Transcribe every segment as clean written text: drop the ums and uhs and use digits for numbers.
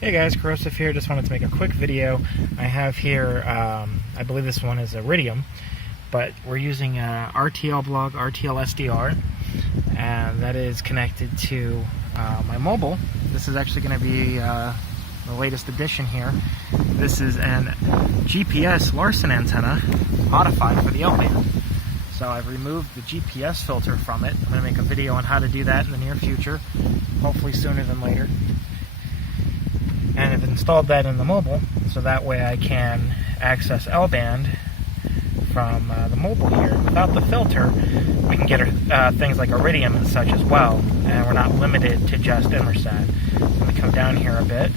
Hey guys, Corrosive here. Just wanted to make a quick video. I have here, I believe this one is Iridium, but we're using a RTL blog, RTL SDR, and that is connected to my mobile. This is actually going to be the latest addition here. This is an GPS Larsen antenna modified for the L-band. So I've removed the GPS filter from it. I'm going to make a video on how to do that in the near future, hopefully sooner than later. And I've installed that in the mobile, so that way I can access L-band from the mobile here. Without the filter, we can get things like Iridium and such as well, and we're not limited to just Inmarsat. I'm going to come down here a bit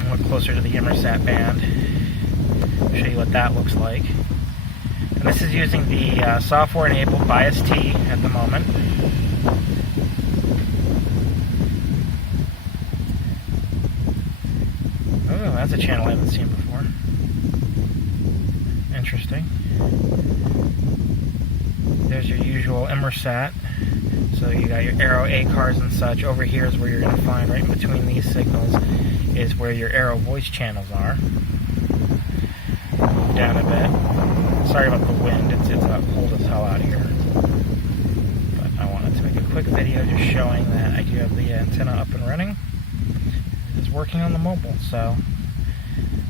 and look closer to the Inmarsat band, show you what that looks like. And this is using the software-enabled Bias T at the moment. Oh, that's a channel I haven't seen before. Interesting. There's your usual Inmarsat. So you got your Aero A cars and such. Over here is where you're going to find, right in between these signals, is where your Aero voice channels are. Move down a bit. Sorry about the wind. It's about cold as hell out here. But I wanted to make a quick video just showing that I do have the antenna up and running. It's working on the mobile, so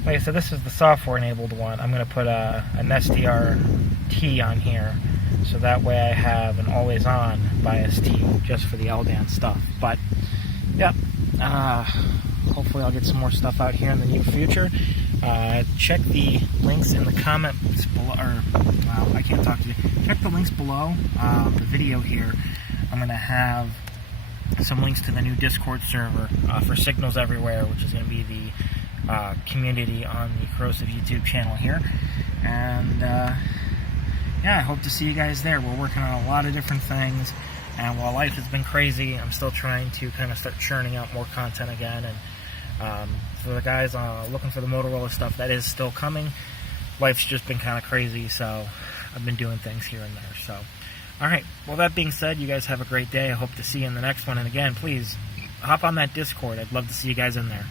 like I said, this is the software enabled one. I'm going to put an SDR-T on here, so that way I have an always on Bias T just for the LDAN stuff. But yeah, hopefully I'll get some more stuff out here in the near future. Check the links in the comments below, or I can't talk to you. Check the links below the video here. I'm going to have some links to the new Discord server for Signals Everywhere, which is going to be the community on the Corrosive YouTube channel here. And yeah, I hope to see you guys there. We're working on a lot of different things, and while life has been crazy, I'm still trying to kind of start churning out more content again. And for the guys looking for the Motorola stuff, that is still coming. Life's just been kind of crazy, so I've been doing things here and there. So alright, well, that being said, you guys have a great day. I hope to see you in the next one. And again, please, hop on that Discord. I'd love to see you guys in there.